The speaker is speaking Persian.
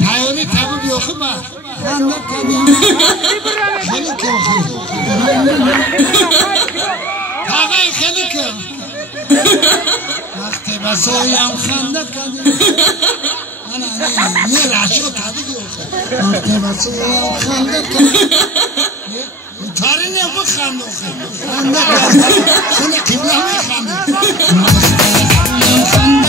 حیوانی تبو بیاخه با خانده کنیم خیلی که آقای خیلی که وقتی بسایم خانده کنیم یه رشو تبو بیاخه وقتی بسایم خانده کنیم تاری نبو خانده کنیم خیلی قبله می خانده